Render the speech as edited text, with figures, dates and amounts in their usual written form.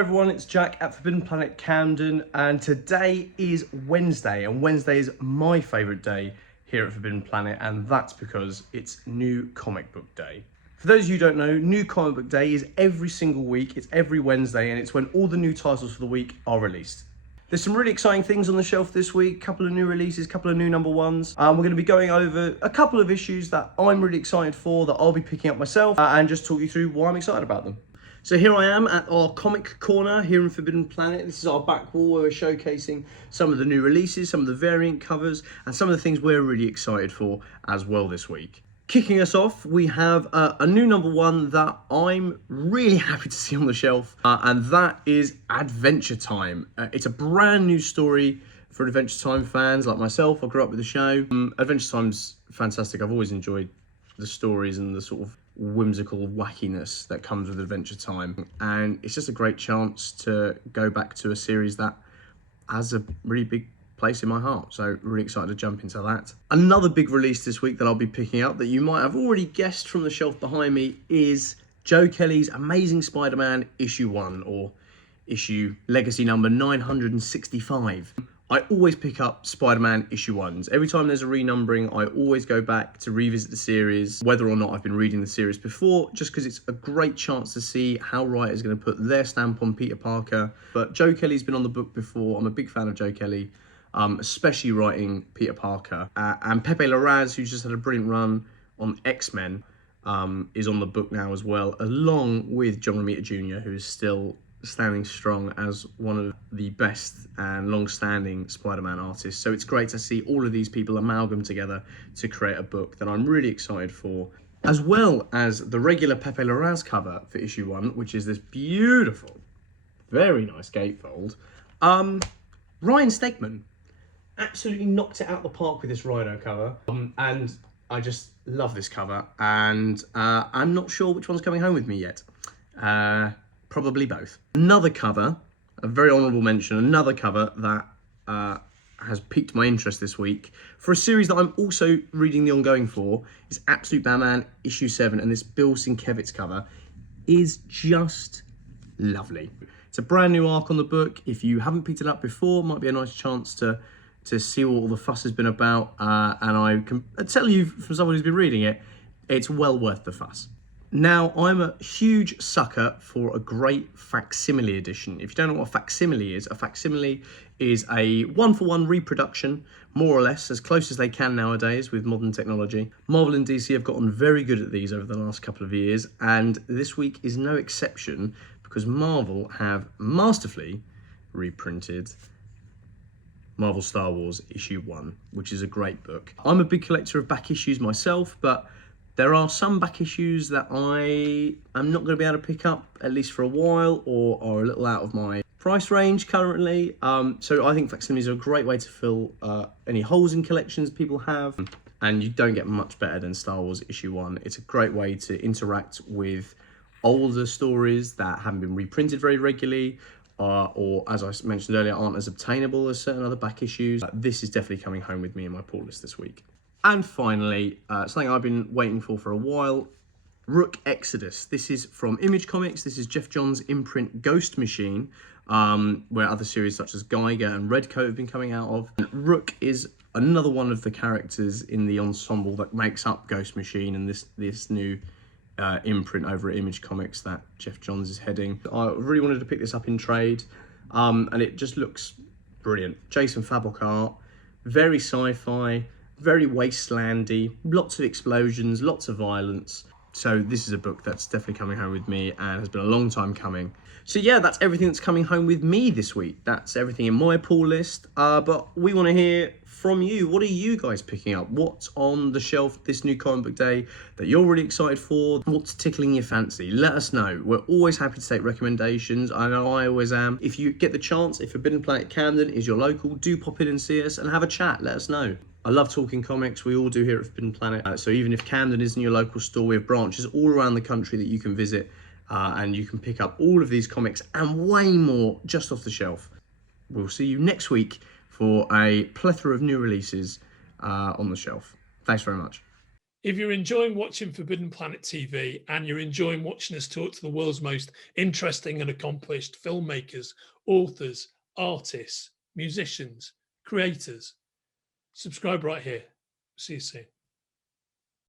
everyone, it's Jack at Forbidden Planet Camden, and today is Wednesday, and Wednesday is my favourite day here at Forbidden Planet, and that's because it's New Comic Book Day. For those of you who don't know, New Comic Book Day is every single week, it's every Wednesday, and it's when all the new titles for the week are released. There's some really exciting things on the shelf this week, a couple of new releases, a couple of new #1s. We're going to be going over a couple of issues that I'm really excited for, that I'll be picking up myself, and just talk you through why I'm excited about them. So here I am at our comic corner here in Forbidden Planet. This is our back wall where we're showcasing some of the new releases, some of the variant covers, and some of the things we're really excited for as well this week. Kicking us off, we have a new #1 that I'm really happy to see on the shelf, and that is Adventure Time. It's a brand new story for Adventure Time fans like myself. I grew up with the show. Adventure Time's fantastic. I've always enjoyed the stories and the sort of whimsical wackiness that comes with Adventure Time, and it's just a great chance to go back to a series that has a really big place in my heart, so really excited to jump into that. Another big release this week that I'll be picking up that you might have already guessed from the shelf behind me is Joe Kelly's Amazing Spider-Man issue 1, or issue legacy number 965. I always pick up Spider-Man issue 1s. Every time there's a renumbering, I always go back to revisit the series, whether or not I've been reading the series before, just because it's a great chance to see how writers are going to put their stamp on Peter Parker. But Joe Kelly's been on the book before. I'm a big fan of Joe Kelly, especially writing Peter Parker. And Pepe Larraz, who's just had a brilliant run on X-Men, is on the book now as well, along with John Romita Jr., who is still standing strong as one of the best and long-standing Spider-Man artists. So it's great to see all of these people amalgam together to create a book that I'm really excited for, as well as the regular Pepe Larraz cover for issue 1, which is this beautiful, very nice gatefold. Ryan Stegman absolutely knocked it out the park with this Rhino cover, and I just love this cover, and I'm not sure which one's coming home with me yet. Probably both. Another cover, a very honourable mention, another cover that has piqued my interest this week for a series that I'm also reading the ongoing for, is Absolute Batman issue 7, and this Bill Sienkiewicz cover is just lovely. It's a brand new arc on the book. If you haven't picked it up before, it might be a nice chance to see what all the fuss has been about, and I can tell you from someone who's been reading it, it's well worth the fuss. Now, I'm a huge sucker for a great facsimile edition. If you don't know what a facsimile is a one-for-one reproduction, more or less, as close as they can nowadays with modern technology. Marvel and DC have gotten very good at these over the last couple of years, and this week is no exception, because Marvel have masterfully reprinted Marvel Star Wars issue 1, which is a great book. I'm a big collector of back issues myself, but there are some back issues that I am not going to be able to pick up, at least for a while, or are a little out of my price range currently. So I think facsimiles are a great way to fill any holes in collections people have, and you don't get much better than Star Wars issue 1. It's a great way to interact with older stories that haven't been reprinted very regularly, or as I mentioned earlier, aren't as obtainable as certain other back issues. This is definitely coming home with me in my pull list this week. And finally, something I've been waiting for a while, Rook Exodus. This is from Image Comics. This is Jeff Johns' imprint Ghost Machine, where other series such as Geiger and Redcoat have been coming out of. And Rook is another one of the characters in the ensemble that makes up Ghost Machine and this new imprint over at Image Comics that Jeff Johns is heading. I really wanted to pick this up in trade, and it just looks brilliant. Jason Fabok art, very sci-fi, very wastelandy, lots of explosions, lots of violence. So this is a book that's definitely coming home with me and has been a long time coming. So yeah, that's everything that's coming home with me this week. That's everything in my pull list. But we want to hear from you. What are you guys picking up? What's on the shelf this New Comic Book Day that you're really excited for? What's tickling your fancy? Let us know. We're always happy to take recommendations. I know I always am. If you get the chance, if Forbidden Planet Camden is your local, do pop in and see us and have a chat. Let us know. I love talking comics. We all do here at Forbidden Planet. So even if Camden isn't your local store, we have branches all around the country that you can visit, and you can pick up all of these comics and way more just off the shelf. We'll see you next week for a plethora of new releases on the shelf. Thanks very much. If you're enjoying watching Forbidden Planet TV and you're enjoying watching us talk to the world's most interesting and accomplished filmmakers, authors, artists, musicians, creators, subscribe right here. See you soon.